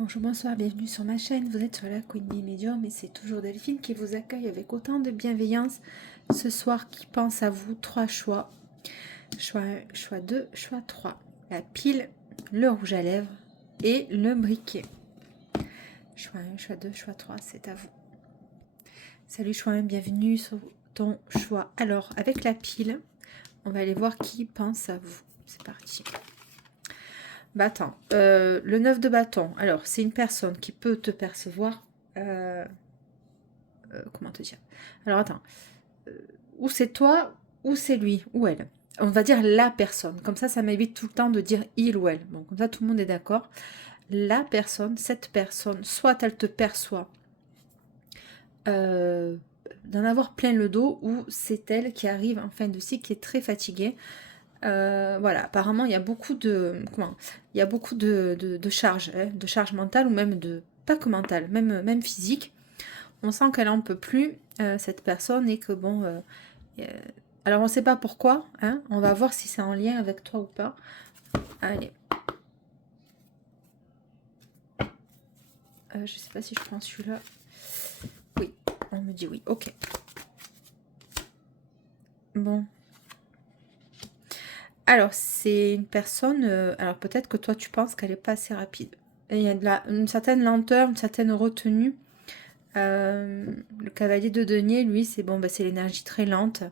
Bonjour, bonsoir, bienvenue sur ma chaîne. Vous êtes sur la Queen Bee Medium et c'est toujours Delphine qui vous accueille avec autant de bienveillance. Ce soir, qui pense à vous? Trois choix. Choix 1, choix 2, choix 3. La pile, le rouge à lèvres et le briquet. Choix 1, choix 2, choix 3, c'est à vous. Salut choix 1, bienvenue sur ton choix. Alors, avec la pile, on va aller voir qui pense à vous. C'est parti. Bâton. Le 9 de bâton. Alors, c'est une personne qui peut te percevoir. Comment te dire? Alors, attends. Ou c'est toi, ou c'est lui, ou elle. On va dire la personne. Comme ça m'évite tout le temps de dire il ou elle. Bon, comme ça, tout le monde est d'accord. La personne, cette personne, soit elle te perçoit d'en avoir plein le dos, ou c'est elle qui arrive en fin de cycle, qui est très fatiguée. Voilà, apparemment il y a beaucoup de charges, hein, de charges mentales ou même de pas que mentales, même physique. On sent qu'elle en peut plus, cette personne, et que bon, alors on sait pas pourquoi, hein, on va voir si c'est en lien avec toi ou pas. Allez, je sais pas si je prends celui-là. Oui, on me dit oui. Ok. Bon. Alors, c'est une personne... alors, peut-être que toi, tu penses qu'elle n'est pas assez rapide. Et il y a une certaine lenteur, une certaine retenue. Le cavalier de denier, lui, c'est bon, bah, c'est l'énergie très lente.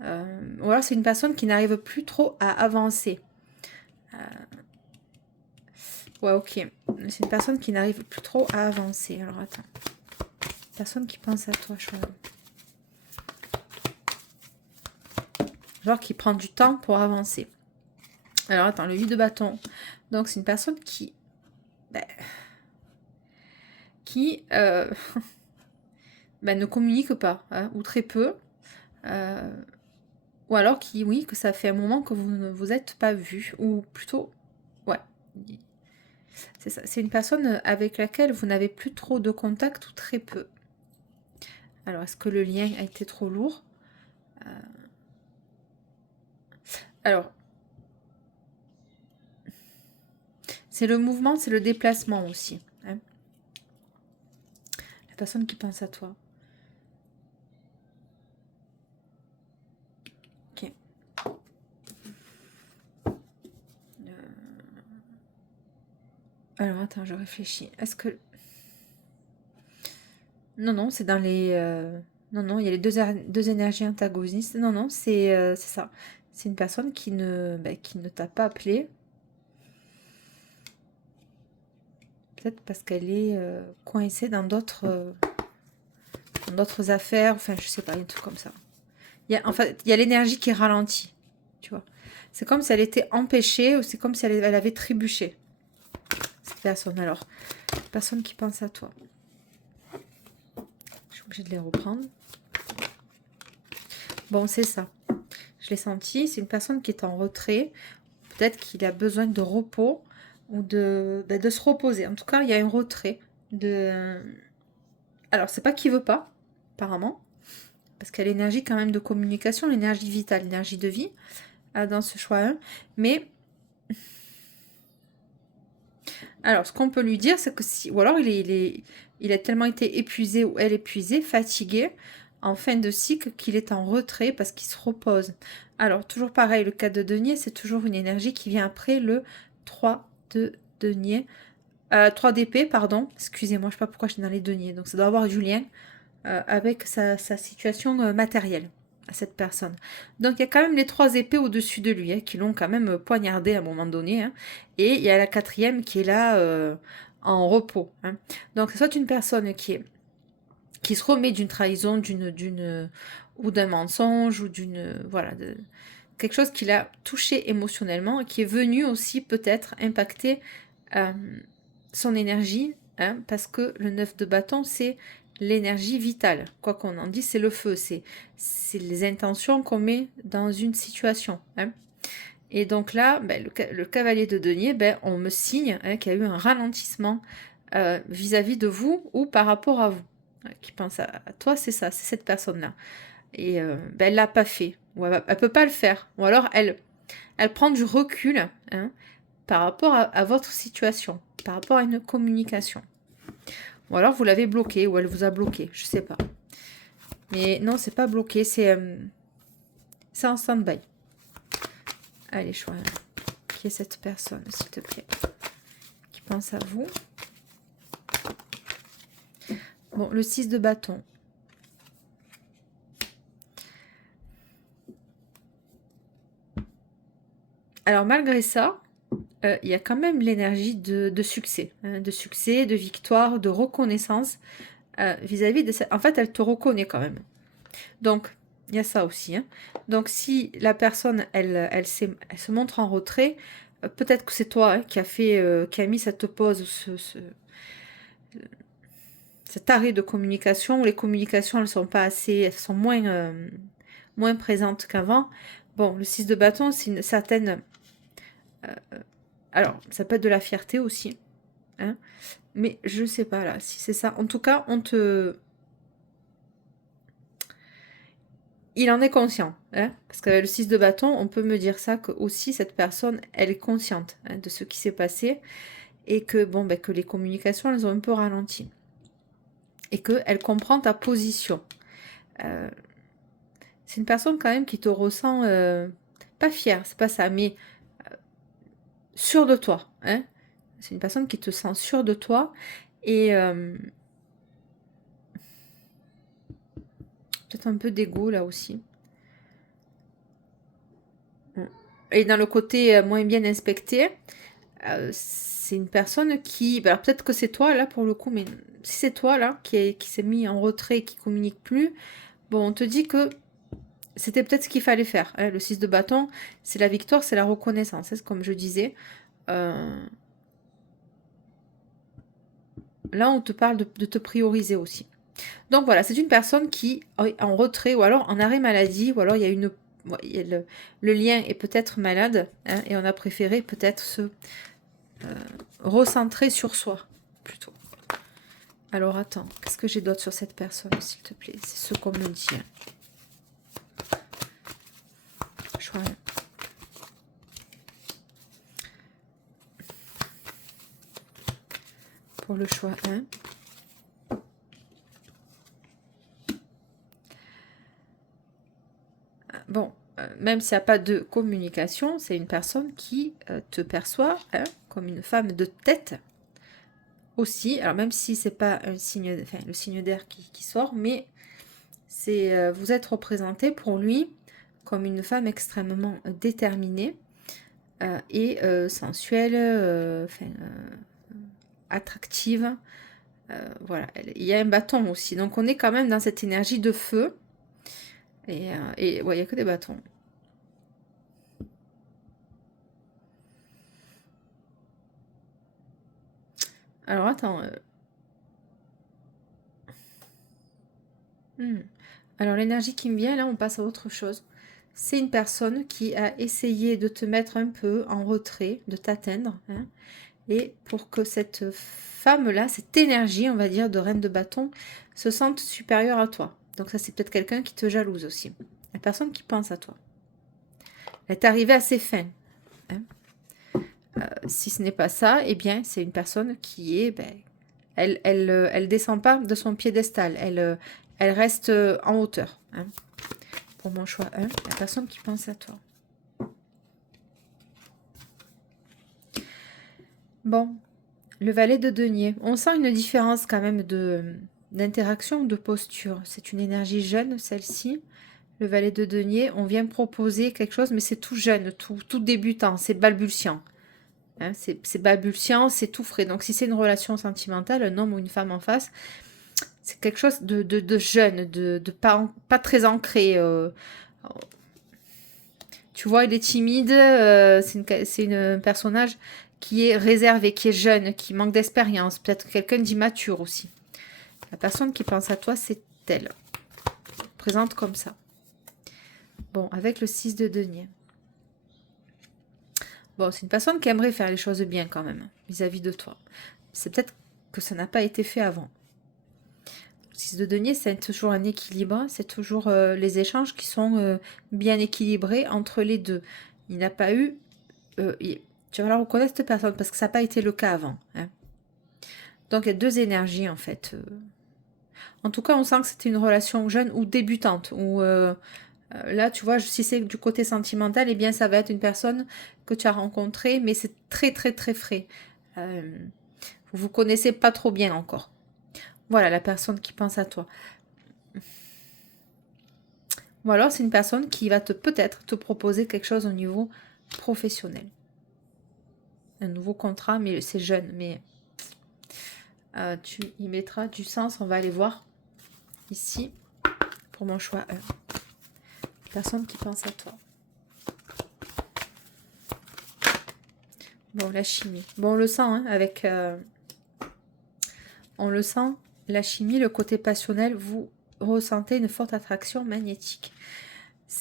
Ou alors, c'est une personne qui n'arrive plus trop à avancer. Ouais, ok. C'est une personne qui n'arrive plus trop à avancer. Alors, attends. Personne qui pense à toi, je crois. Genre qui prend du temps pour avancer. Alors, attends, le 8 de bâton. Donc, c'est une personne qui... bah, bah, ne communique pas, hein, ou très peu. Ou alors qui, oui, que ça fait un moment que vous ne vous êtes pas vu. Ou plutôt... Ouais. C'est ça. C'est une personne avec laquelle vous n'avez plus trop de contact ou très peu. Alors, est-ce que le lien a été trop lourd? Alors, c'est le mouvement, c'est le déplacement aussi, hein. La personne qui pense à toi. Ok. Alors, attends, je réfléchis. Est-ce que... Non, non, c'est dans les... Non, non, il y a les deux énergies antagonistes. Non, non, c'est ça. C'est une personne qui ne t'a pas appelé. Peut-être parce qu'elle est coincée dans d'autres affaires. Enfin, je sais pas, il y a un truc comme ça. En fait, il y a l'énergie qui ralentit. Tu vois. C'est comme si elle était empêchée, ou c'est comme si elle avait trébuché. Cette personne. Alors, personne qui pense à toi. Je suis obligée de les reprendre. Bon, c'est ça. Je l'ai senti. C'est une personne qui est en retrait. Peut-être qu'il a besoin de repos ou de se reposer. En tout cas, il y a un retrait. Alors, c'est pas qu'il veut pas, apparemment. Parce qu'il y a l'énergie quand même de communication, l'énergie vitale, l'énergie de vie dans ce choix 1. Mais... alors, ce qu'on peut lui dire, c'est que si... ou alors, il a tellement été épuisé ou elle épuisée, fatiguée, en fin de cycle, qu'il est en retrait parce qu'il se repose. Alors, toujours pareil, le 4 de denier, c'est toujours une énergie qui vient après le 3 de denier. 3 d'épée, pardon. Excusez-moi, je ne sais pas pourquoi je suis dans les deniers. Donc, ça doit avoir du lien avec sa situation matérielle à cette personne. Donc, il y a quand même les 3 épées au-dessus de lui, hein, qui l'ont quand même poignardé à un moment donné. Hein. Et il y a la 4e qui est là en repos. Hein. Donc, c'est soit une personne qui se remet d'une trahison, ou d'un mensonge, ou voilà, quelque chose qui l'a touché émotionnellement et qui est venu aussi peut-être impacter son énergie, hein, parce que le 9 de bâton, c'est l'énergie vitale. Quoi qu'on en dise, c'est le feu, c'est les intentions qu'on met dans une situation. Hein. Et donc là, ben, le cavalier de denier, ben, on me signe, hein, qu'il y a eu un ralentissement vis-à-vis de vous ou par rapport à vous. Qui pense à toi, c'est ça, c'est cette personne-là. Et ben, elle l'a pas fait, ou elle peut pas le faire, ou alors elle prend du recul, hein, par rapport à votre situation. par rapport à une communication. Ou alors vous l'avez bloqué, ou elle vous a bloqué, je sais pas. Mais non, c'est pas bloqué, c'est en stand-by. Allez, choix. Qui est cette personne, s'il te plaît, qui pense à vous? Bon, le 6 de bâton. Alors, malgré ça, il y a quand même l'énergie de succès, hein, de succès, de victoire, de reconnaissance vis-à-vis de ça. En fait, elle te reconnaît quand même. Donc, il y a ça aussi. Hein. Donc, si la personne, elle se montre en retrait, peut-être que c'est toi hein, qui a mis cette pause, cet arrêt de communication, où les communications, elles sont pas assez, elles sont moins présentes qu'avant. Bon, le 6 de bâton, c'est une certaine... alors, ça peut être de la fierté aussi. Hein, mais je sais pas là, si c'est ça. En tout cas, il en est conscient. Hein, parce qu'avec le 6 de bâton, on peut me dire ça, que aussi cette personne, elle est consciente hein, de ce qui s'est passé. Et que, bon, ben, que les communications, elles ont un peu ralenti. Et qu'elle comprend ta position. C'est une personne quand même qui te ressent pas fière, c'est pas ça, mais sûre de toi. Hein. C'est une personne qui te sent sûre de toi et peut-être un peu d'ego là aussi. Et dans le côté moins bien inspecté, c'est une personne qui... Alors peut-être que c'est toi là pour le coup, mais si c'est toi là qui s'est mis en retrait, qui communique plus, bon, on te dit que c'était peut-être ce qu'il fallait faire. Hein. Le 6 de bâton, c'est la victoire, c'est la reconnaissance, hein, comme je disais. Là, on te parle de te prioriser aussi. Donc voilà, c'est une personne qui est en retrait ou alors en arrêt maladie, ou alors il y a le lien est peut-être malade, hein, et on a préféré peut-être se recentrer sur soi, plutôt. Alors attends, qu'est-ce que j'ai d'autre sur cette personne, s'il te plaît? C'est ce qu'on me dit. Choix. Pour le choix 1. Bon, même s'il n'y a pas de communication, c'est une personne qui te perçoit hein, comme une femme de tête aussi. Alors même si c'est pas un signe, enfin, le signe d'air qui sort, mais c'est vous êtes représenté pour lui comme une femme extrêmement déterminée et sensuelle, attractive. Voilà, il y a un bâton aussi. Donc on est quand même dans cette énergie de feu. Et ouais, il n'y a que des bâtons. Alors attends. Alors l'énergie qui me vient, là on passe à autre chose. C'est une personne qui a essayé de te mettre un peu en retrait, de t'atteindre. Hein, et pour que cette femme-là, cette énergie, on va dire, de reine de bâton, se sente supérieure à toi. Donc ça c'est peut-être quelqu'un qui te jalouse aussi. La personne qui pense à toi. Elle est arrivée à ses fins. Hein. Si ce n'est pas ça, eh bien c'est une personne qui est... Ben, elle descend pas de son piédestal. Elle reste en hauteur. Hein. Pour mon choix 1, la personne qui pense à toi. Bon, le valet de denier. On sent une différence quand même d'interaction, de posture. C'est une énergie jeune, celle-ci. Le valet de denier, on vient proposer quelque chose, mais c'est tout jeune, tout débutant, c'est balbutiant. Hein, c'est balbutiant, c'est tout frais. Donc si c'est une relation sentimentale, un homme ou une femme en face, c'est quelque chose de jeune, de pas très ancré. Tu vois, il est timide, c'est un personnage qui est réservé, qui est jeune, qui manque d'expérience, peut-être quelqu'un d'immature aussi. La personne qui pense à toi, c'est elle. Présente comme ça. Bon, avec le 6 de denier. Bon, c'est une personne qui aimerait faire les choses bien quand même, vis-à-vis de toi. C'est peut-être que ça n'a pas été fait avant. Le 6 de denier, c'est toujours un équilibre, c'est toujours les échanges qui sont bien équilibrés entre les deux. Il n'a pas eu... tu vas la reconnaître cette personne parce que ça n'a pas été le cas avant. Hein. Donc, il y a deux énergies, en fait. En tout cas, on sent que c'était une relation jeune ou débutante. Ou là, tu vois, si c'est du côté sentimental, eh bien, ça va être une personne que tu as rencontrée, mais c'est très, très, très frais. Vous vous connaissez pas trop bien encore. Voilà, la personne qui pense à toi. Ou alors, c'est une personne qui va peut-être te proposer quelque chose au niveau professionnel. Un nouveau contrat, mais c'est jeune. Mais tu y mettras du sens. On va aller voir ici pour mon choix 1. Personne qui pense à toi. Bon, la chimie. Bon, on le sent, hein, avec... on le sent, la chimie, le côté passionnel, vous ressentez une forte attraction magnétique.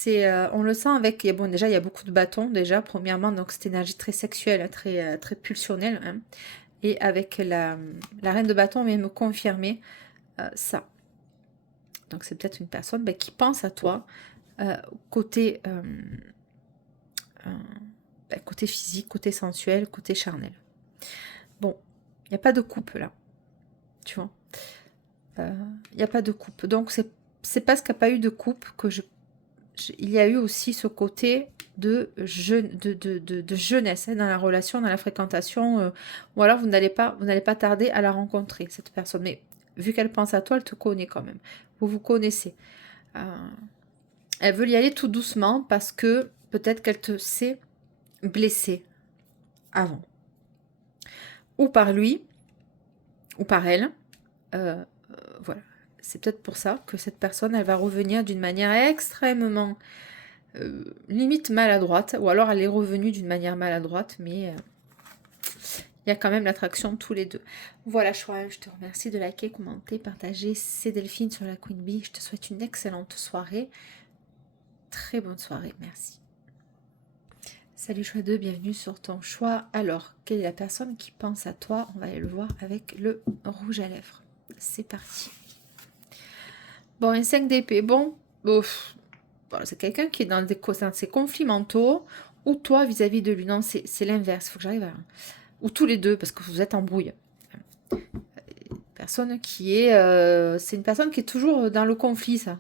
On le sent avec... Bon, déjà, il y a beaucoup de bâtons, déjà, premièrement. Donc, cette énergie très sexuelle, hein, très, très pulsionnelle. Hein. Et avec la reine de bâton, on vient me confirmer ça. Donc, c'est peut-être une personne qui pense à toi côté... côté physique, côté sensuel, côté charnel. Bon, il n'y a pas de coupe là, tu vois. Il n'y a pas de coupe. Donc, c'est parce qu'il n'y a pas eu de coupe que il y a eu aussi ce côté de jeunesse hein, dans la relation, dans la fréquentation. Ou alors, vous n'allez pas tarder à la rencontrer, cette personne. Mais vu qu'elle pense à toi, elle te connaît quand même. Vous vous connaissez. Elle veut y aller tout doucement parce que peut-être qu'elle te sait blessé avant. Ou par lui, ou par elle. Voilà. C'est peut-être pour ça que cette personne, elle va revenir d'une manière extrêmement limite maladroite. Ou alors elle est revenue d'une manière maladroite, mais il y a quand même l'attraction tous les deux. Voilà, choix. Je te remercie de liker, commenter, partager. C'est Delphine sur la Queen Bee. Je te souhaite une excellente soirée. Très bonne soirée. Merci. Salut choix 2, bienvenue sur ton choix. Alors, quelle est la personne qui pense à toi? On va aller le voir avec le rouge à lèvres. C'est parti. Bon, un 5 d'épée. Bon, c'est quelqu'un qui est dans ses conflits mentaux, ou toi vis-à-vis de lui. Non, c'est l'inverse. Il faut que j'arrive à... Ou tous les deux, parce que vous êtes en brouille. Personne qui est... c'est une personne qui est toujours dans le conflit, ça.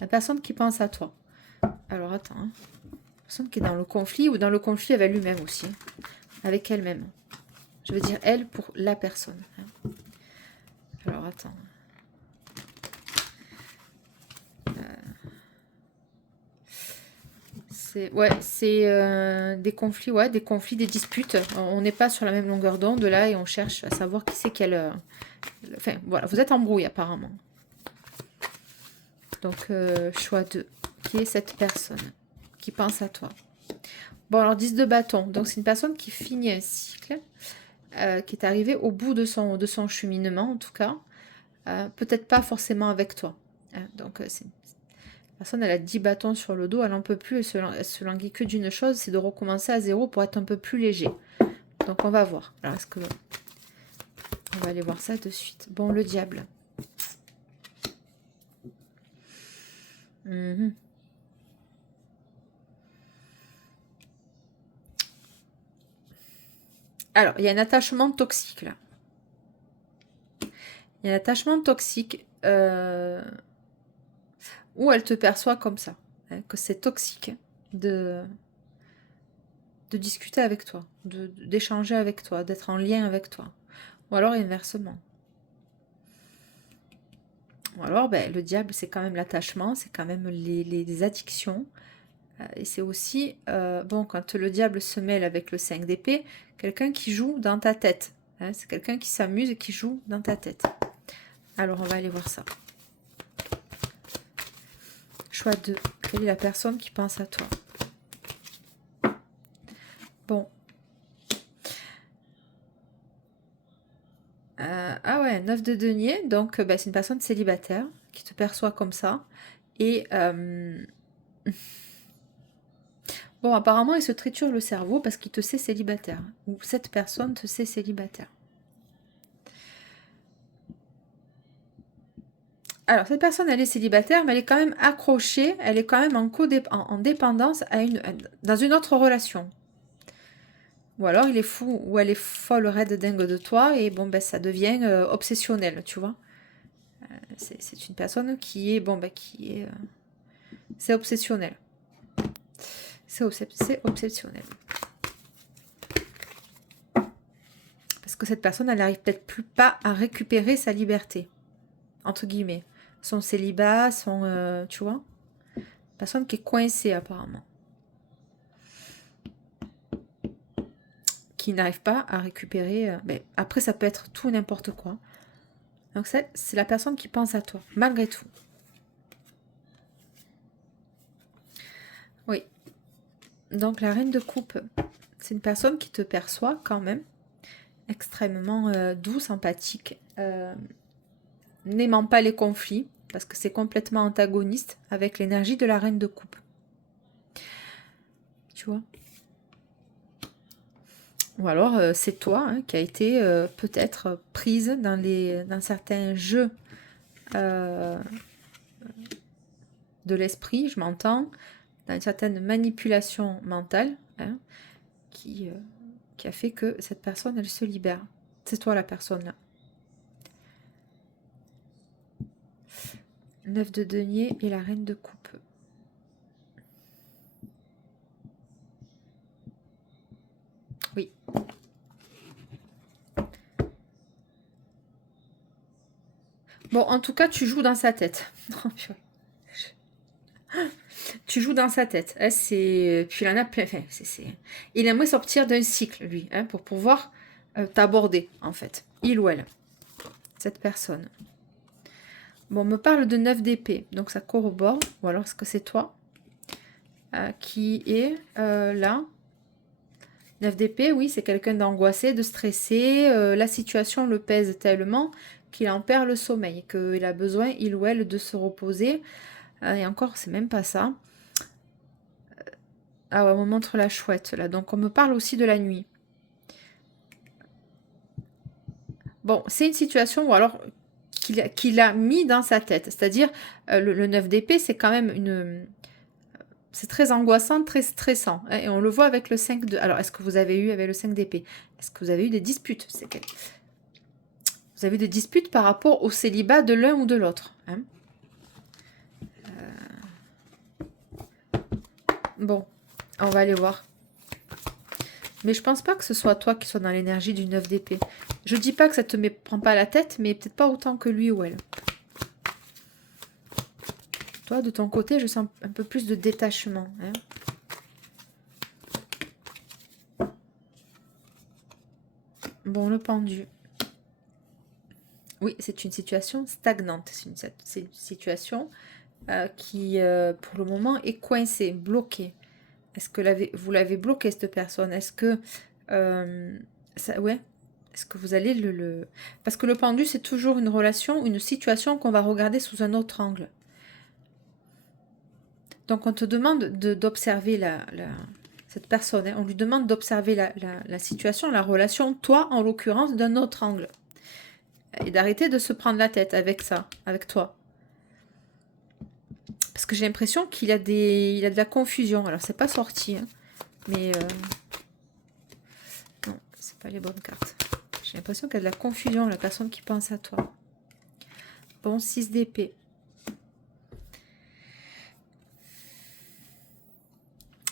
La personne qui pense à toi. Alors, attends, hein. Personne qui est dans le conflit ou dans le conflit avec lui-même aussi, avec elle-même. Je veux dire elle pour la personne. Alors attends. C'est des conflits, des disputes. On n'est pas sur la même longueur d'onde là et on cherche à savoir qui c'est qu'elle. Enfin voilà, vous êtes embrouillé apparemment. Donc choix 2. Qui est cette personne qui pense à toi? Bon, alors 10 de bâton. Donc, c'est une personne qui finit un cycle, qui est arrivée au bout de son cheminement, en tout cas. Peut-être pas forcément avec toi. Donc, c'est une personne, elle a 10 bâtons sur le dos, elle n'en peut plus, elle se languit que d'une chose, c'est de recommencer à zéro pour être un peu plus léger. Donc, on va voir. Alors, est-ce que... On va aller voir ça de suite. Bon, le diable. Alors, il y a un attachement toxique, là. Il y a un attachement toxique où elle te perçoit comme ça. Hein, que c'est toxique de discuter avec toi, d'échanger avec toi, d'être en lien avec toi. Ou alors inversement. Ou alors, le diable, c'est quand même l'attachement, c'est quand même les addictions. Et c'est aussi, bon, quand le diable se mêle avec le 5 d'épée, quelqu'un qui joue dans ta tête. Hein, c'est quelqu'un qui s'amuse et qui joue dans ta tête. Alors, on va aller voir ça. Choix 2. Quelle est la personne qui pense à toi? Bon. Ah ouais, 9 de denier. Donc, c'est une personne célibataire qui te perçoit comme ça. Et... bon, apparemment, il se triture le cerveau parce qu'il te sait célibataire. Ou cette personne te sait célibataire. Alors, cette personne, elle est célibataire, mais elle est quand même accrochée. Elle est quand même en dépendance dans une autre relation. Ou alors il est fou, ou elle est folle, raide, dingue de toi, et bon, ben ça devient obsessionnel, tu vois. C'est une personne qui est, bon, ben qui est... c'est obsessionnel. C'est obsessionnel. Parce que cette personne, elle n'arrive peut-être plus pas à récupérer sa liberté, entre guillemets. Son célibat, son... tu vois. Personne qui est coincée, apparemment. Qui n'arrive pas à récupérer... ben, après, ça peut être tout n'importe quoi. Donc, c'est la personne qui pense à toi, malgré tout. Oui. Donc, la reine de coupe, c'est une personne qui te perçoit quand même extrêmement douce, empathique, n'aimant pas les conflits, parce que c'est complètement antagoniste avec l'énergie de la reine de coupe. Tu vois? Ou alors, c'est toi hein, qui a été peut-être prise dans certains jeux de l'esprit, je m'entends, dans une certaine manipulation mentale, hein, qui a fait que cette personne, elle se libère. C'est toi la personne là. 9 de denier et la reine de coupe. Oui. Bon, en tout cas, tu joues dans sa tête. Tu joues dans sa tête. Hein, puis il en a plein. Enfin, il aimerait sortir d'un cycle, lui, hein, pour pouvoir t'aborder, en fait. Il ou elle. Cette personne. Bon, on me parle de 9 d'épée. Donc, ça corrobore. Ou alors, est-ce que c'est toi qui est là? 9 d'épée, oui, c'est quelqu'un d'angoissé, de stressé. La situation le pèse tellement qu'il en perd le sommeil. Qu'il a besoin, il ou elle, de se reposer. Et encore, c'est même pas ça. Ah ouais, on me montre la chouette, là. Donc, on me parle aussi de la nuit. Bon, c'est une situation où alors qu'il a mis dans sa tête. C'est-à-dire, le 9 d'épée, c'est quand même une... C'est très angoissant, très stressant. Hein, et on le voit avec le 5 de... Alors, est-ce que vous avez eu avec le 5 d'épée? Est-ce que vous avez eu des disputes? Vous avez eu des disputes par rapport au célibat de l'un ou de l'autre. Hein? Bon, on va aller voir. Mais je pense pas que ce soit toi qui sois dans l'énergie du 9 d'épée. Je dis pas que ça te prend pas la tête, mais peut-être pas autant que lui ou elle. Toi, de ton côté, je sens un peu plus de détachement. Hein. Bon, le pendu. Oui, c'est une situation stagnante. C'est une situation qui, pour le moment, est coincée, bloquée. Est-ce que vous l'avez bloqué, cette personne? Est-ce que... ouais. Est-ce que vous allez Parce que le pendu, c'est toujours une relation, une situation qu'on va regarder sous un autre angle. Donc, on te demande d'observer cette personne. Hein. On lui demande d'observer la situation, la relation, toi, en l'occurrence, d'un autre angle. Et d'arrêter de se prendre la tête avec ça, avec toi. Parce que j'ai l'impression qu'il a de la confusion. Alors, c'est pas sorti, hein, mais... non, c'est pas les bonnes cartes. J'ai l'impression qu'il y a de la confusion, la personne qui pense à toi. Bon, 6 d'épée.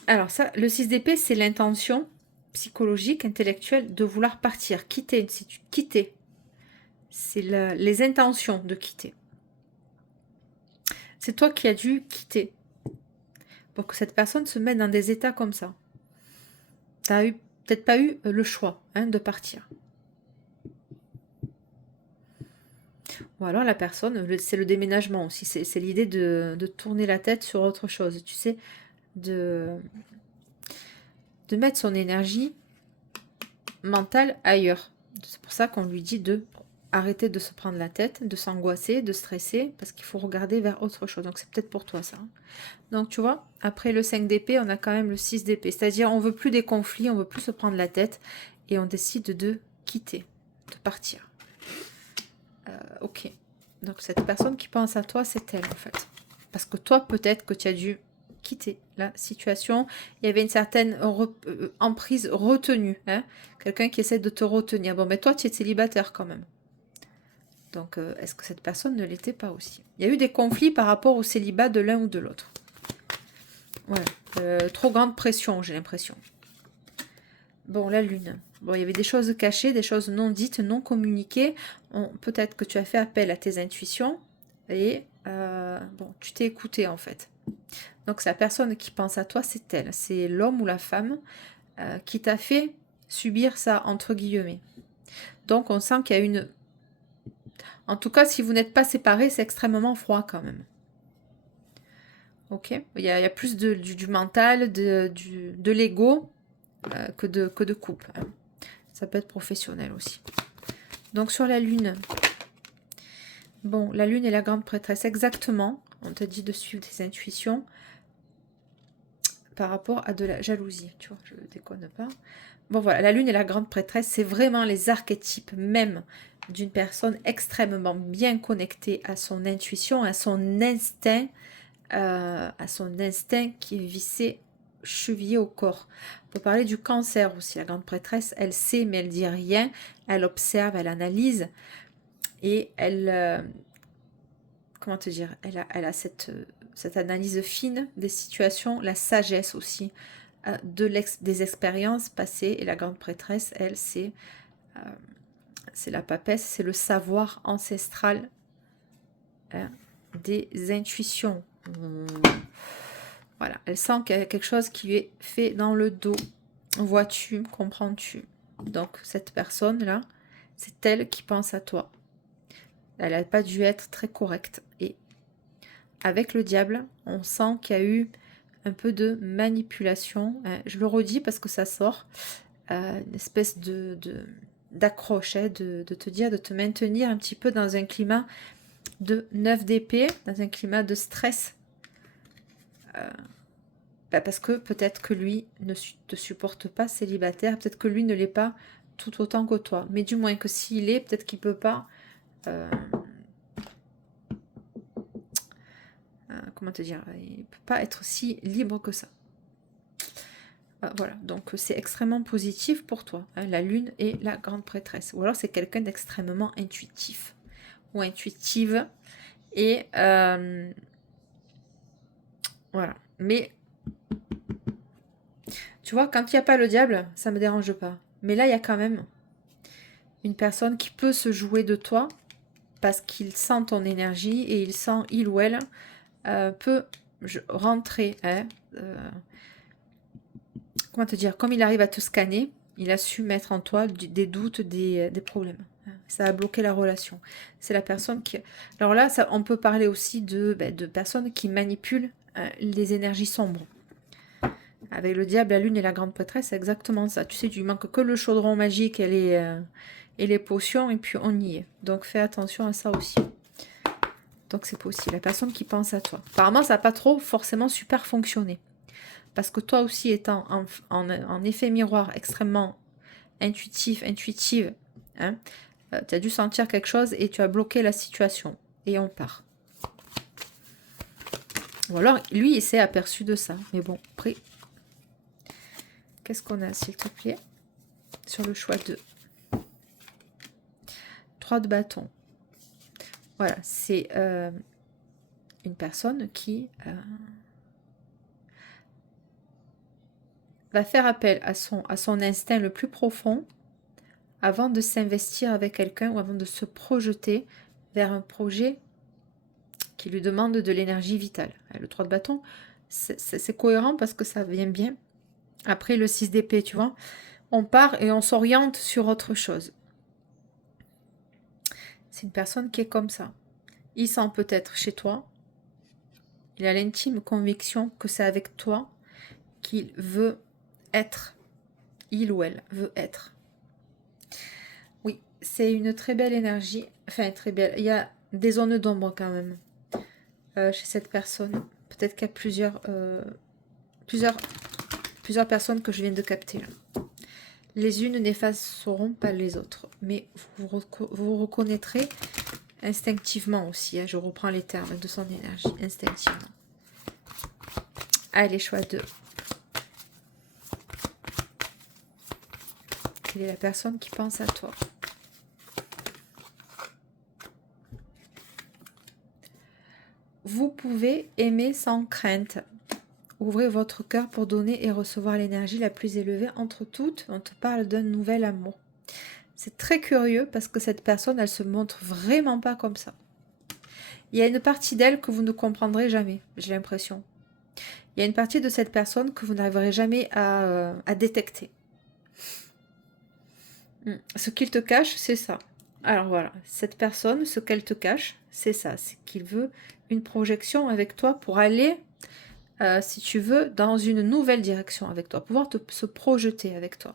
Alors ça, le 6 d'épée, c'est l'intention psychologique, intellectuelle de vouloir partir, quitter. Quitter. C'est les intentions de quitter. C'est toi qui as dû quitter pour que cette personne se mette dans des états comme ça. Tu n'as peut-être pas eu le choix hein, de partir. Ou alors la personne, c'est le déménagement aussi. C'est l'idée de tourner la tête sur autre chose. Tu sais, de mettre son énergie mentale ailleurs. C'est pour ça qu'on lui dit de arrêter de se prendre la tête, de s'angoisser, de stresser, parce qu'il faut regarder vers autre chose. Donc c'est peut-être pour toi ça. Donc tu vois, après le 5 d'épée, on a quand même le 6 d'épée. C'est-à-dire on veut plus des conflits, on veut plus se prendre la tête, et on décide de quitter, de partir. Ok. Donc cette personne qui pense à toi, c'est elle en fait. Parce que toi, peut-être que tu as dû quitté la situation. Il y avait une certaine emprise retenue. Hein, quelqu'un qui essaie de te retenir. Bon, mais toi, tu es célibataire quand même. Donc, est-ce que cette personne ne l'était pas aussi? Il y a eu des conflits par rapport au célibat de l'un ou de l'autre. Voilà. Trop grande pression, j'ai l'impression. Bon, la lune. Bon, il y avait des choses cachées, des choses non dites, non communiquées. Peut-être que tu as fait appel à tes intuitions et bon, tu t'es écouté en fait. Donc, c'est la personne qui pense à toi, c'est elle. C'est l'homme ou la femme qui t'a fait subir ça, entre guillemets. Donc, on sent qu'il y a une... En tout cas, si vous n'êtes pas séparés, c'est extrêmement froid quand même. Ok, il y a plus du mental, de l'ego que de couple. Hein. Ça peut être professionnel aussi. Donc sur la lune, bon, la lune est la grande prêtresse, exactement. On t'a dit de suivre tes intuitions par rapport à de la jalousie. Tu vois, je ne déconne pas. Bon voilà, la lune est la grande prêtresse, c'est vraiment les archétypes même d'une personne extrêmement bien connectée à son intuition, à son instinct qui est vissé, chevillé au corps. On peut parler du cancer aussi. La grande prêtresse, elle sait, mais elle dit rien. Elle observe, elle analyse. Et elle... comment te dire? Elle a cette analyse fine des situations, la sagesse aussi des expériences passées. Et la grande prêtresse, elle, c'est la papesse, c'est le savoir ancestral des intuitions. Voilà, elle sent qu'il y a quelque chose qui lui est fait dans le dos. Vois-tu, comprends-tu? Donc, cette personne-là, c'est elle qui pense à toi. Elle n'a pas dû être très correcte. Et avec le diable, on sent qu'il y a eu un peu de manipulation. Je le redis parce que ça sort. Une espèce d'accroche, de te dire, de te maintenir un petit peu dans un climat de 9 d'épée, dans un climat de stress. Parce que peut-être que lui ne te supporte pas célibataire, peut-être que lui ne l'est pas tout autant que toi. Mais du moins que s'il est, peut-être qu'il ne peut pas... comment te dire? Il ne peut pas être si libre que ça. Voilà, donc c'est extrêmement positif pour toi. Hein, la lune est la grande prêtresse. Ou alors c'est quelqu'un d'extrêmement intuitif. Ou intuitive. Et... voilà. Mais... tu vois, quand il n'y a pas le diable, ça ne me dérange pas. Mais là, il y a quand même une personne qui peut se jouer de toi parce qu'il sent ton énergie et il ou elle peut rentrer. Hein, comment te dire? Comme il arrive à te scanner, il a su mettre en toi des doutes, des problèmes. Ça a bloqué la relation. C'est la personne qui... Alors là, on peut parler aussi de personnes qui manipulent les énergies sombres. Avec le diable, la lune et la grande prêtresse, c'est exactement ça. Tu sais, tu manques que le chaudron magique et les potions, et puis on y est. Donc fais attention à ça aussi. Donc c'est possible. La personne qui pense à toi. Apparemment, ça n'a pas trop forcément super fonctionné. Parce que toi aussi, étant en effet miroir extrêmement intuitive, hein, tu as dû sentir quelque chose et tu as bloqué la situation. Et on part. Ou alors, lui, il s'est aperçu de ça. Mais bon, après... qu'est-ce qu'on a, s'il te plaît, sur le choix 2? 3 de bâton. Voilà, c'est une personne qui va faire appel à son instinct le plus profond avant de s'investir avec quelqu'un ou avant de se projeter vers un projet qui lui demande de l'énergie vitale. Le 3 de bâton, c'est cohérent parce que ça vient bien. Après le 6 d'épée, tu vois, on part et on s'oriente sur autre chose. C'est une personne qui est comme ça. Il sent peut-être chez toi, il a l'intime conviction que c'est avec toi qu'il veut être. Il ou elle veut être. Oui, c'est une très belle énergie. Enfin, très belle. Il y a des zones d'ombre quand même chez cette personne. Peut-être qu'il y a plusieurs personnes que je viens de capter là. Les unes n'effaceront pas les autres. Mais vous reconnaîtrez instinctivement aussi. Hein, je reprends les termes de son énergie. Instinctivement. Allez, choix 2. Quelle est la personne qui pense à toi? Vous pouvez aimer sans crainte. Ouvrez votre cœur pour donner et recevoir l'énergie la plus élevée entre toutes. On te parle d'un nouvel amour. C'est très curieux parce que cette personne, elle se montre vraiment pas comme ça. Il y a une partie d'elle que vous ne comprendrez jamais, j'ai l'impression. Il y a une partie de cette personne que vous n'arriverez jamais à détecter. Ce qu'il te cache, c'est ça. Alors voilà, cette personne, ce qu'elle te cache, c'est ça. C'est qu'il veut une projection avec toi pour aller, si tu veux, dans une nouvelle direction avec toi, pouvoir se projeter avec toi.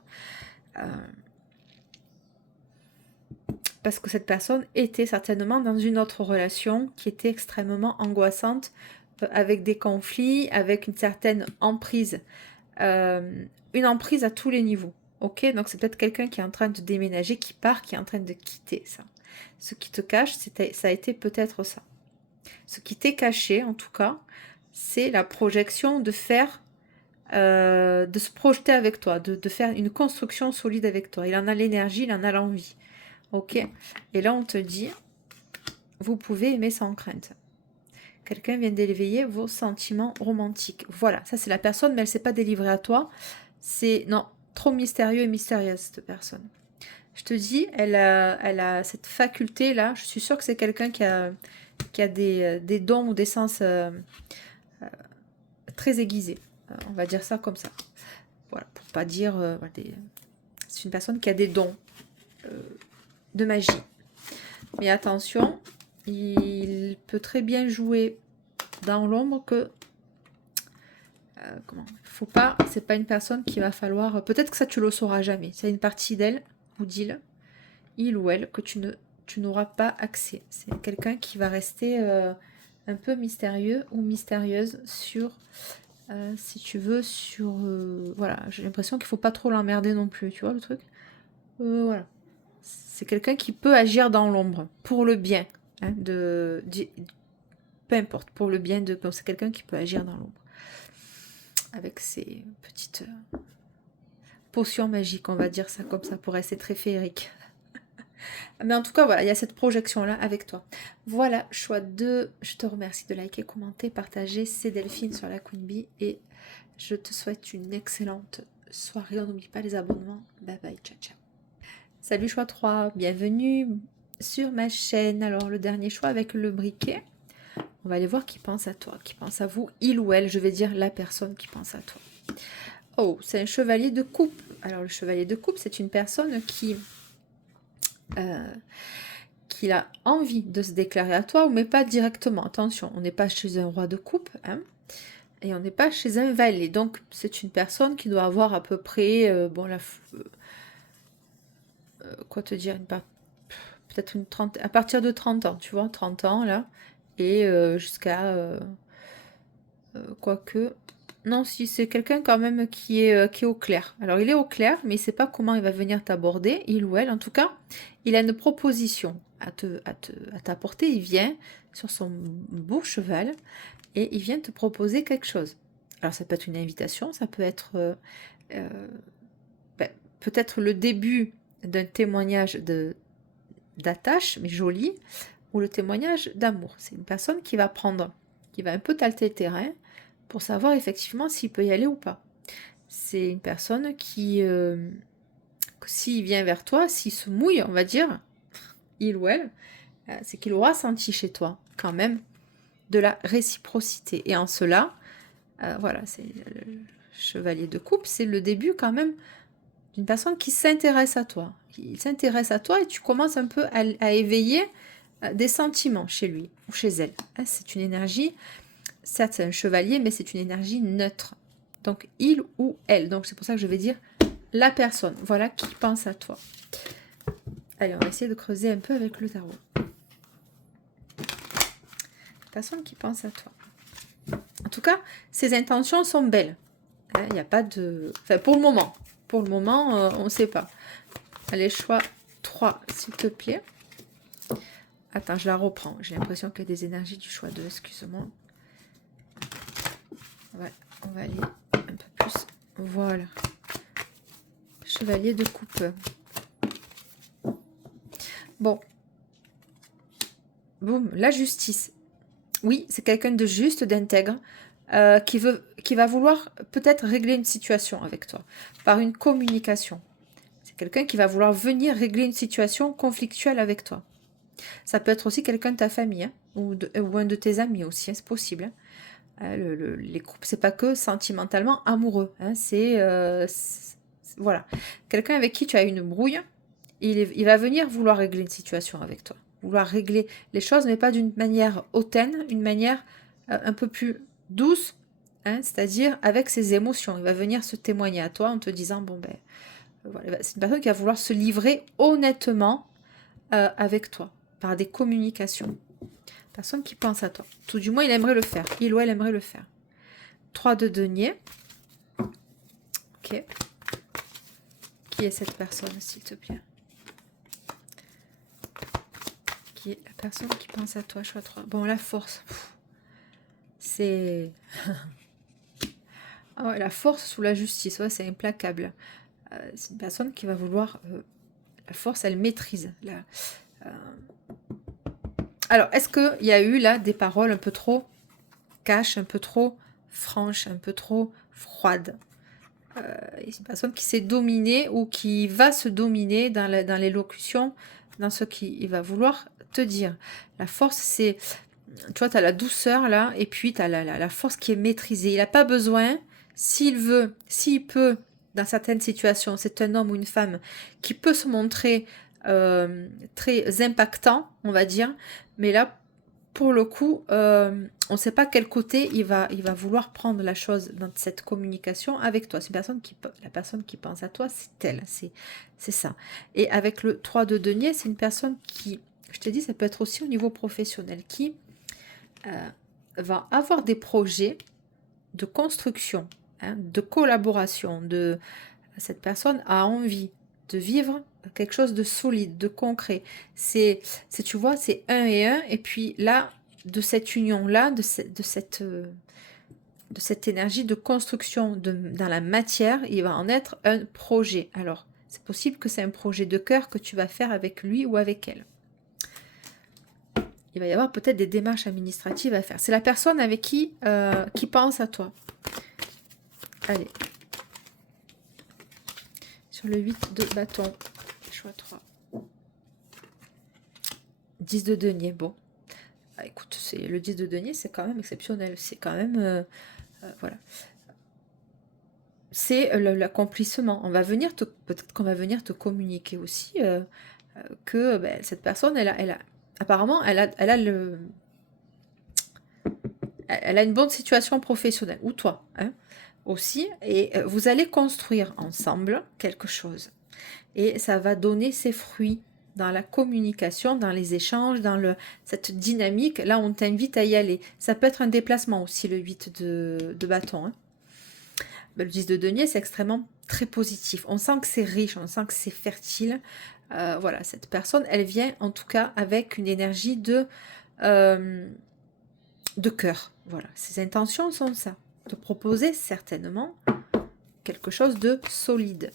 Parce que cette personne était certainement dans une autre relation qui était extrêmement angoissante, avec des conflits, avec une certaine emprise. Une emprise à tous les niveaux. Ok, donc c'est peut-être quelqu'un qui est en train de déménager, qui part, qui est en train de quitter ça. Ce qui te cache, ça a été peut-être ça. Ce qui t'est caché, en tout cas, c'est la projection de faire, de se projeter avec toi, de faire une construction solide avec toi. Il en a l'énergie, il en a l'envie. Ok, et là on te dit, vous pouvez aimer sans crainte. Quelqu'un vient d'éveiller vos sentiments romantiques. Voilà, ça c'est la personne, mais elle ne s'est pas délivrée à toi. C'est, non, trop mystérieux et mystérieuse cette personne. Je te dis, elle a cette faculté-là. Je suis sûre que c'est quelqu'un qui a des dons ou des sens très aiguisés. On va dire ça comme ça. Voilà, pour pas dire... c'est une personne qui a des dons de magie. Mais attention, il peut très bien jouer dans l'ombre que... faut pas... C'est pas une personne qu'il va falloir... Peut-être que ça, tu le sauras jamais. C'est une partie d'elle ou d'il, il ou elle, que tu n'auras pas accès. C'est quelqu'un qui va rester un peu mystérieux ou mystérieuse sur... si tu veux, sur... voilà, j'ai l'impression qu'il faut pas trop l'emmerder non plus, tu vois le truc. Voilà. C'est quelqu'un qui peut agir dans l'ombre, pour le bien. Hein, peu importe, pour le bien de... C'est quelqu'un qui peut agir dans l'ombre. Avec ses petites potions magiques, on va dire ça comme ça, pour rester très féerique. Mais en tout cas, voilà, il y a cette projection-là avec toi. Voilà, choix 2. Je te remercie de liker, commenter, partager. C'est Delphine sur la Queen Bee. Et je te souhaite une excellente soirée. On n'oublie pas les abonnements. Bye bye, ciao, ciao. Salut choix 3, bienvenue sur ma chaîne. Alors, le dernier choix avec le briquet. On va aller voir qui pense à toi, qui pense à vous, il ou elle. Je vais dire la personne qui pense à toi. Oh, c'est un chevalier de coupe. Alors, le chevalier de coupe, c'est une personne qui a envie de se déclarer à toi, mais pas directement. Attention, on n'est pas chez un roi de coupe, hein, et on n'est pas chez un valet. Donc, c'est une personne qui doit avoir à peu près, quoi te dire, peut-être une 30, à partir de 30 ans, tu vois, 30 ans, là, et jusqu'à, quoique, non, si, c'est quelqu'un quand même qui est au clair. Alors, il est au clair, mais il ne sait pas comment il va venir t'aborder, il ou elle, en tout cas, il a une proposition à t'apporter, il vient sur son beau cheval, et il vient te proposer quelque chose. Alors, ça peut être une invitation, ça peut être peut-être le début d'un témoignage d'attache, mais joli, ou le témoignage d'amour. C'est une personne qui va un peu tâter le terrain pour savoir effectivement s'il peut y aller ou pas. C'est une personne qui, s'il vient vers toi, s'il se mouille, on va dire, il ou elle, c'est qu'il aura senti chez toi quand même de la réciprocité. Et en cela, voilà, c'est le chevalier de coupe, c'est le début quand même d'une personne qui s'intéresse à toi. Il s'intéresse à toi et tu commences un peu à éveiller des sentiments chez lui ou chez elle. C'est une énergie, certes c'est un chevalier, mais c'est une énergie neutre. Donc il ou elle. Donc c'est pour ça que je vais dire la personne. Voilà qui pense à toi. Allez, on va essayer de creuser un peu avec le tarot. Personne qui pense à toi. En tout cas, ses intentions sont belles. Il n'y a pas de... Enfin, pour le moment. Pour le moment, on ne sait pas. Allez, choix 3, s'il te plaît. Attends, je la reprends. J'ai l'impression qu'il y a des énergies du choix 2, excuse-moi. Ouais. On va aller un peu plus. Voilà. Chevalier de coupe. Bon. Boum, la justice. Oui, c'est quelqu'un de juste, d'intègre, qui va vouloir peut-être régler une situation avec toi, par une communication. C'est quelqu'un qui va vouloir venir régler une situation conflictuelle avec toi. Ça peut être aussi quelqu'un de ta famille, hein, ou un de tes amis aussi, hein, c'est possible. Hein. Les couples, c'est pas que sentimentalement amoureux. Hein, voilà. Quelqu'un avec qui tu as une brouille, il va venir vouloir régler une situation avec toi. Vouloir régler les choses, mais pas d'une manière hautaine, une manière un peu plus douce, hein, c'est-à-dire avec ses émotions. Il va venir se témoigner à toi en te disant, bon ben, voilà, c'est une personne qui va vouloir se livrer honnêtement avec toi, par des communications. Personne qui pense à toi. Tout du moins, il aimerait le faire. Il ou elle aimerait le faire. 3 de denier. Ok. Qui est cette personne, s'il te plaît? Qui est la personne qui pense à toi? Choix 3. Bon, la force. C'est... Ah ouais, la force sous la justice. Ouais, c'est implacable. C'est une personne qui va vouloir... la force, elle maîtrise. Alors, est-ce qu'il y a eu là des paroles un peu trop cash, un peu trop franche, un peu trop froide? C'est une personne qui s'est dominée ou qui va se dominer dans l'élocution, dans ce qu'il va vouloir te dire. La force, c'est, tu vois, tu as la douceur là, et puis tu as la force qui est maîtrisée. Il n'a pas besoin, s'il veut, s'il peut, dans certaines situations, c'est un homme ou une femme qui peut se montrer très impactant, on va dire, mais là, pour le coup, on ne sait pas quel côté il va vouloir prendre la chose dans cette communication avec toi. C'est la personne qui pense à toi, c'est elle, c'est ça. Et avec le 3 de denier, c'est une personne qui, je t'ai dit, ça peut être aussi au niveau professionnel, qui va avoir des projets de construction, hein, de collaboration. Cette personne a envie de vivre quelque chose de solide, de concret. Tu vois, c'est un et un, et puis là, de cette union-là, de cette énergie de construction dans la matière, il va en être un projet. Alors, c'est possible que c'est un projet de cœur que tu vas faire avec lui ou avec elle. Il va y avoir peut-être des démarches administratives à faire. C'est la personne avec qui pense à toi. Allez. Sur le 8 de bâton. Choix 3. 10 de denier. Bon. Ah, écoute, le 10 de denier, c'est quand même exceptionnel. C'est quand même... voilà. C'est l'accomplissement. Peut-être qu'on va venir te communiquer aussi que cette personne, apparemment, elle a une bonne situation professionnelle, ou toi, hein, aussi, et vous allez construire ensemble quelque chose. Et ça va donner ses fruits dans la communication, dans les échanges, dans cette dynamique. Là, on t'invite à y aller. Ça peut être un déplacement aussi, le 8 de bâton. Hein. Le 10 de denier, c'est extrêmement très positif. On sent que c'est riche, on sent que c'est fertile. Voilà, cette personne, elle vient en tout cas avec une énergie de cœur. Voilà, ses intentions sont ça. De proposer certainement quelque chose de solide.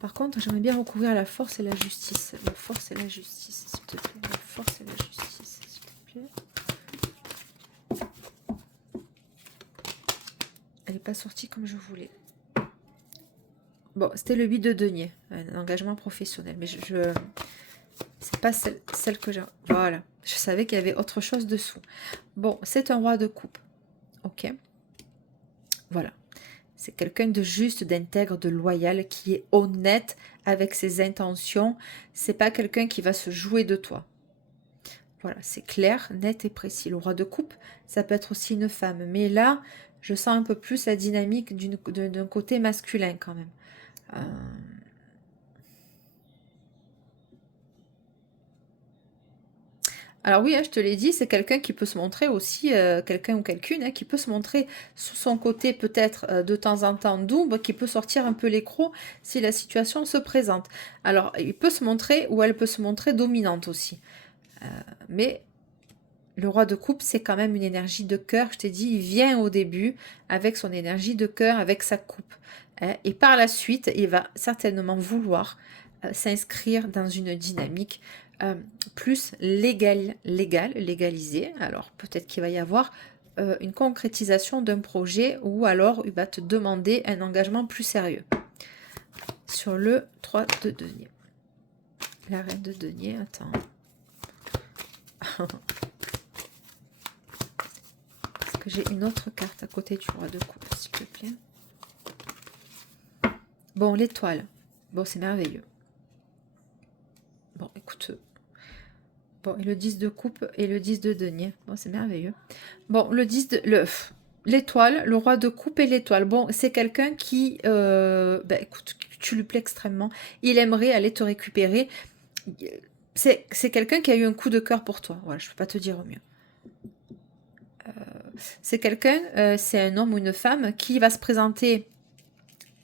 Par contre, j'aimerais bien recouvrir la force et la justice. La force et la justice, s'il te plaît. La force et la justice, s'il te plaît. Elle n'est pas sortie comme je voulais. Bon, c'était le 8 de denier. Un engagement professionnel. Mais c'est pas celle que j'ai... Voilà. Je savais qu'il y avait autre chose dessous. Bon, c'est un roi de coupe. Ok. Voilà. C'est quelqu'un de juste, d'intègre, de loyal, qui est honnête avec ses intentions. C'est pas quelqu'un qui va se jouer de toi. Voilà, c'est clair, net et précis. Le roi de coupe, ça peut être aussi une femme. Mais là, je sens un peu plus la dynamique d'un côté masculin quand même. Alors oui, hein, je te l'ai dit, c'est quelqu'un qui peut se montrer aussi, quelqu'un ou quelqu'une, hein, qui peut se montrer sous son côté peut-être de temps en temps double, qui peut sortir un peu l'écrou si la situation se présente. Alors, il peut se montrer ou elle peut se montrer dominante aussi. Mais le roi de coupe, c'est quand même une énergie de cœur. Je t'ai dit, il vient au début avec son énergie de cœur, avec sa coupe. Hein, et par la suite, il va certainement vouloir s'inscrire dans une dynamique plus légalisée. Alors, peut-être qu'il va y avoir une concrétisation d'un projet ou alors il va te demander un engagement plus sérieux. Sur le 3 de denier. La reine de denier, attends. Est-ce que j'ai une autre carte à côté du roi de coupe, s'il te plaît? Bon, l'étoile. Bon, c'est merveilleux. Bon, écoute. Bon, et le 10 de coupe et le 10 de denier. Bon, c'est merveilleux. Bon, le 10 de... L'étoile, le roi de coupe et l'étoile. Bon, c'est quelqu'un qui... écoute, tu lui plais extrêmement. Il aimerait aller te récupérer. C'est quelqu'un qui a eu un coup de cœur pour toi. Voilà, je ne peux pas te dire mieux. C'est quelqu'un, c'est un homme ou une femme qui va se présenter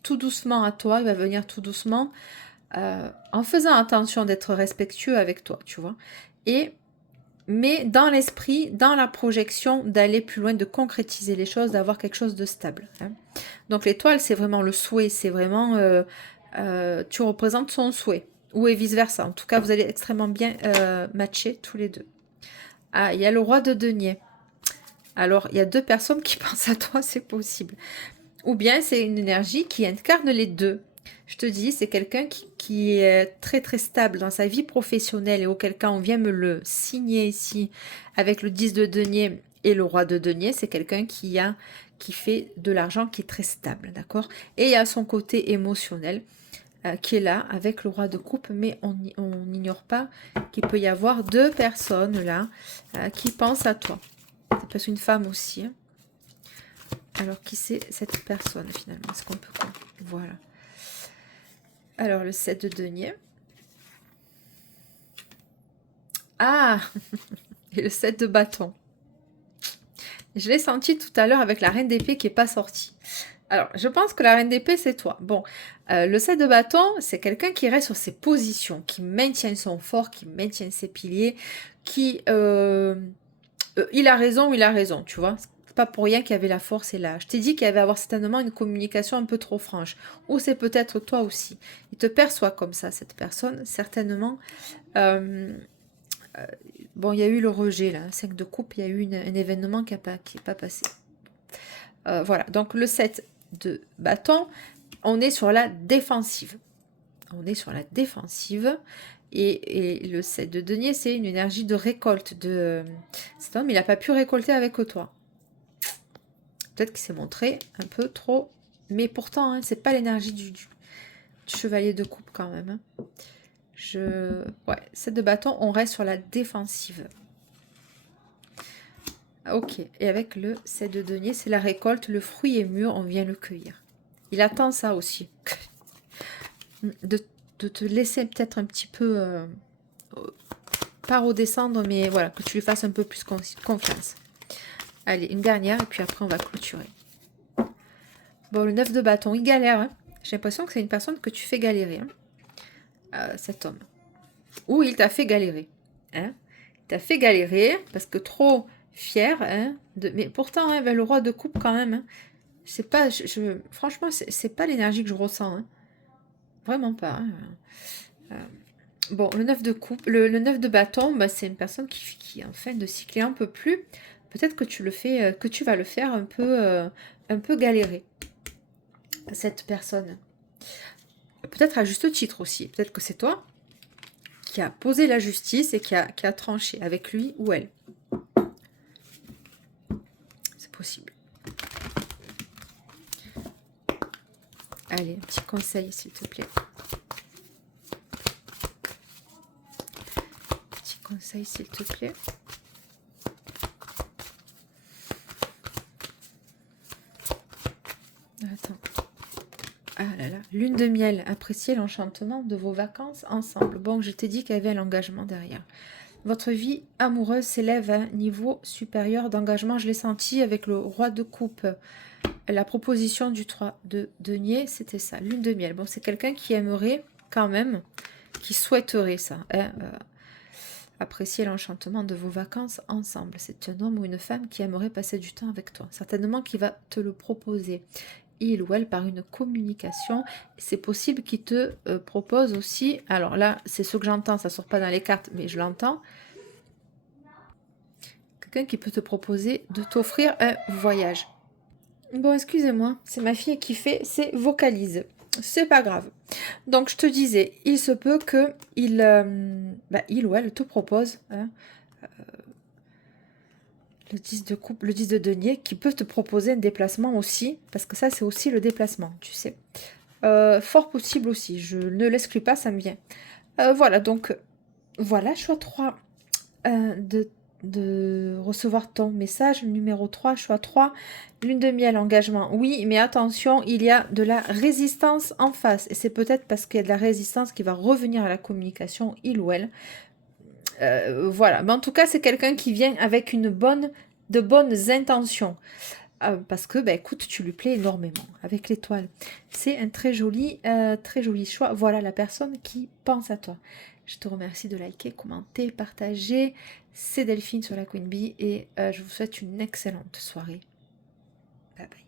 tout doucement à toi. Il va venir tout doucement en faisant attention d'être respectueux avec toi, tu vois. Mais dans l'esprit, dans la projection, d'aller plus loin, de concrétiser les choses, d'avoir quelque chose de stable. Hein. Donc l'étoile, c'est vraiment le souhait, c'est vraiment, tu représentes son souhait, ou et vice-versa. En tout cas, vous allez extrêmement bien matcher tous les deux. Ah, il y a le roi de denier. Alors, il y a deux personnes qui pensent à toi, c'est possible. Ou bien, c'est une énergie qui incarne les deux. Je te dis, c'est quelqu'un qui est très très stable dans sa vie professionnelle et auquel cas on vient me le signer ici avec le 10 de denier et le roi de denier. C'est quelqu'un qui fait de l'argent, qui est très stable, d'accord? Et il y a son côté émotionnel qui est là avec le roi de coupe, mais on n'ignore pas qu'il peut y avoir deux personnes là qui pensent à toi. C'est peut-être une femme aussi. Hein. Alors, qui c'est cette personne finalement? Est-ce qu'on peut... Voilà. Alors, le 7 de denier. Ah et le 7 de bâton. Je l'ai senti tout à l'heure avec la reine d'épée qui n'est pas sortie. Alors, je pense que la reine d'épée, c'est toi. Bon, le 7 de bâton, c'est quelqu'un qui reste sur ses positions, qui maintient son fort, qui maintient ses piliers, qui... il a raison, tu vois. C'est pas pour rien qu'il y avait la force et là. Je t'ai dit qu'il y avait avoir certainement une communication un peu trop franche. Ou c'est peut-être toi aussi. Il te perçoit comme ça, cette personne, certainement. Bon, il y a eu le rejet, là. 5 de coupe, il y a eu un événement qui n'est pas passé. Voilà, donc le 7 de bâton, on est sur la défensive. On est sur la défensive. Et le 7 de denier, c'est une énergie de récolte. Cet homme, il n'a pas pu récolter avec toi. Peut-être qu'il s'est montré un peu trop... Mais pourtant, hein, c'est pas l'énergie du chevalier de coupe quand même. Hein. Ouais, 7 de bâton, on reste sur la défensive. Ok, et avec le 7 de denier, c'est la récolte. Le fruit est mûr, on vient le cueillir. Il attend ça aussi. de te laisser peut-être un petit peu... pas redescendre, mais voilà, que tu lui fasses un peu plus confiance. Allez, une dernière, et puis après, on va clôturer. Bon, le 9 de bâton, il galère. Hein. J'ai l'impression que c'est une personne que tu fais galérer. Hein. Cet homme. Ou il t'a fait galérer. Hein. Il t'a fait galérer, parce que trop fier. Hein, mais pourtant, hein, le roi de coupe, quand même. Hein, c'est pas, franchement, c'est pas l'énergie que je ressens. Hein. Vraiment pas. Hein. Bon, le 9 de coupe, le 9 de bâton, bah, c'est une personne qui est en fin de cycle un peu plus. Peut-être que tu vas le faire un peu galérer. Cette personne. Peut-être à juste titre aussi. Peut-être que c'est toi qui a posé la justice et qui a tranché avec lui ou elle. C'est possible. Allez, un petit conseil, s'il te plaît. Petit conseil, s'il te plaît. Attends. Ah là là, lune de miel, appréciez l'enchantement de vos vacances ensemble. Bon, je t'ai dit qu'il y avait l'engagement derrière. Votre vie amoureuse s'élève à un niveau supérieur d'engagement. Je l'ai senti avec le roi de coupe. La proposition du 3 de denier, c'était ça, lune de miel. Bon, c'est quelqu'un qui aimerait quand même, qui souhaiterait ça. Hein, apprécier l'enchantement de vos vacances ensemble. C'est un homme ou une femme qui aimerait passer du temps avec toi. Certainement qui va te le proposer. Il ou elle par une communication. C'est possible qu'il te propose aussi, alors là c'est ce que j'entends, ça sort pas dans les cartes mais je l'entends, quelqu'un qui peut te proposer de t'offrir un voyage. Bon, excusez-moi, c'est ma fille qui fait ses vocalises. C'est pas grave. Donc je te disais, il se peut que il ou elle te propose hein, le 10 de coupe, le 10 de denier, qui peut te proposer un déplacement aussi, parce que ça c'est aussi le déplacement, tu sais. Fort possible aussi, je ne l'exclus pas, ça me vient. Voilà, donc voilà, choix 3 de recevoir ton message. Numéro 3, choix 3, lune de miel, engagement. Oui, mais attention, il y a de la résistance en face. Et c'est peut-être parce qu'il y a de la résistance qui va revenir à la communication, il ou elle. Voilà, mais en tout cas, c'est quelqu'un qui vient avec de bonnes intentions. Parce que, bah, écoute, tu lui plais énormément avec l'étoile. C'est un très joli choix. Voilà la personne qui pense à toi. Je te remercie de liker, commenter, partager. C'est Delphine sur la Queen Bee et je vous souhaite une excellente soirée. Bye bye.